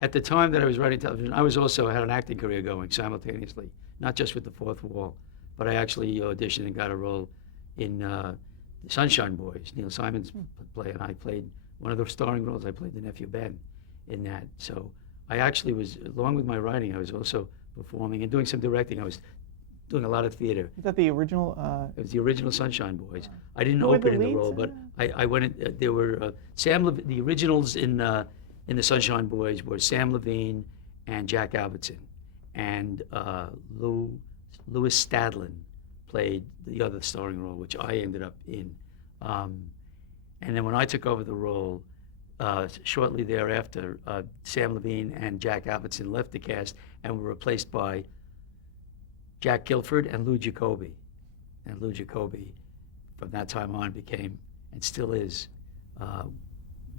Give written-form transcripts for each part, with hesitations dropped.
At the time that I was writing television, I was also had an acting career going simultaneously, not just with The Fourth Wall, but I actually auditioned and got a role in The Sunshine Boys, Neil Simon's play, and I played one of the starring roles. I played the nephew Ben in that. So I actually was, along with my writing, I was also performing and doing some directing. I was doing a lot of theater. Is that the original? It was the original Sunshine Boys. I didn't Who were the open in the leads role, in but that? I went in, there were the originals in the Sunshine Boys were Sam Levine and Jack Albertson, and Louis Stadlin played the other starring role, which I ended up in. And then when I took over the role, shortly thereafter, Sam Levine and Jack Albertson left the cast and were replaced by Jack Guilford and Lou Jacoby. And Lou Jacoby, from that time on, became, and still is,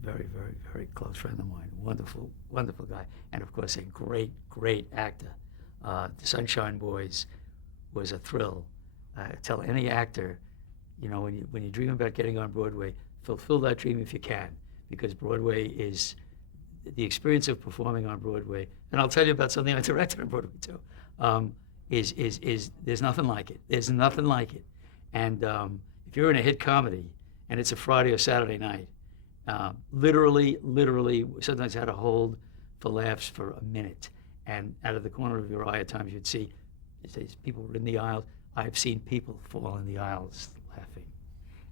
very, very, very close friend of mine. Wonderful, wonderful guy. And of course, a great, great actor. The Sunshine Boys was a thrill. I tell any actor, when you dream about getting on Broadway, fulfill that dream if you can, because Broadway is the experience of performing on Broadway. And I'll tell you about something I directed on Broadway too. Is there's nothing like it. There's nothing like it. And if you're in a hit comedy and it's a Friday or Saturday night, literally, sometimes had to hold for laughs for a minute. And out of the corner of your eye, at times you'd see people were in the aisles. I've seen people fall in the aisles laughing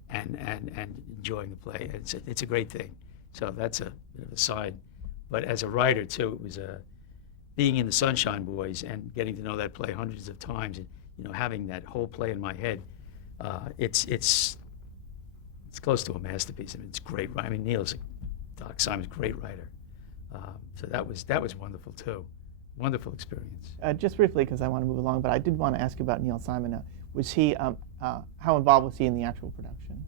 and enjoying the play. It's a great thing. So that's a bit of a side. But as a writer too, it was being in the Sunshine Boys and getting to know that play hundreds of times, and having that whole play in my head. It's close to a masterpiece. I mean, it's great. I mean, Doc Simon's a great writer. So that was wonderful too. Wonderful experience. Just briefly, because I want to move along, but I did want to ask you about Neil Simon. Was he, how involved was he in the actual production?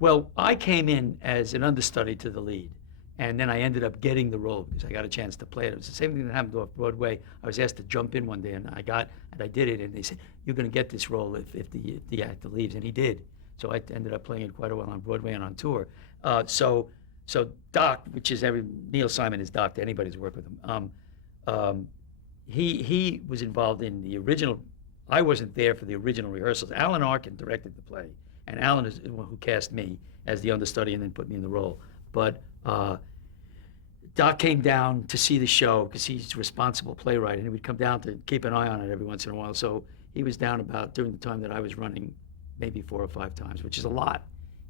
Well, I came in as an understudy to the lead, and then I ended up getting the role because I got a chance to play it. It was the same thing that happened off Broadway. I was asked to jump in one day, and I did it, and they said, "You're going to get this role if the actor leaves," and he did. So I ended up playing it quite a while on Broadway and on tour. So Doc, Neil Simon is Doc to anybody who's worked with him. He was involved in the original. I wasn't there for the original rehearsals. Alan Arkin directed the play, and Alan is the one who cast me as the understudy and then put me in the role. But Doc came down to see the show because he's a responsible playwright, and he would come down to keep an eye on it every once in a while. So he was down about during the time that I was running, maybe 4 or 5 times, which is a lot.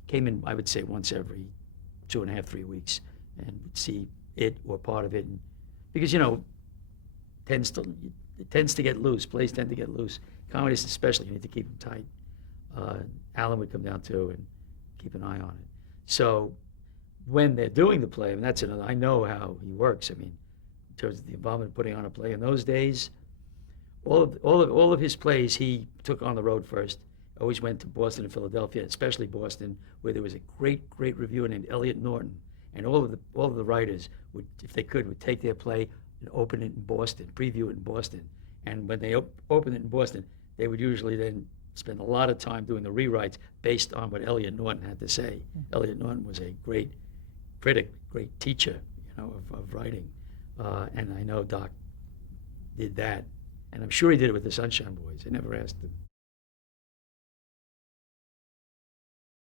Came in, I would say, once every 2.5, 3 weeks, and would see it or part of it, because it tends to get loose. Plays tend to get loose. Comedies especially, you need to keep them tight. Alan would come down too and keep an eye on it. So when they're doing the play, and that's another, I know how he works. I mean, in terms of the involvement of putting on a play in those days, all of his plays he took on the road first. Always went to Boston and Philadelphia, especially Boston, where there was a great reviewer named Elliot Norton, and all of the writers would, if they could, would take their play and open it in Boston, preview it in Boston. And when they opened it in Boston, they would usually then spend a lot of time doing the rewrites based on what Elliot Norton had to say. Mm-hmm. Elliot Norton was a great critic, great teacher, of writing. And I know Doc did that. And I'm sure he did it with the Sunshine Boys. I never asked him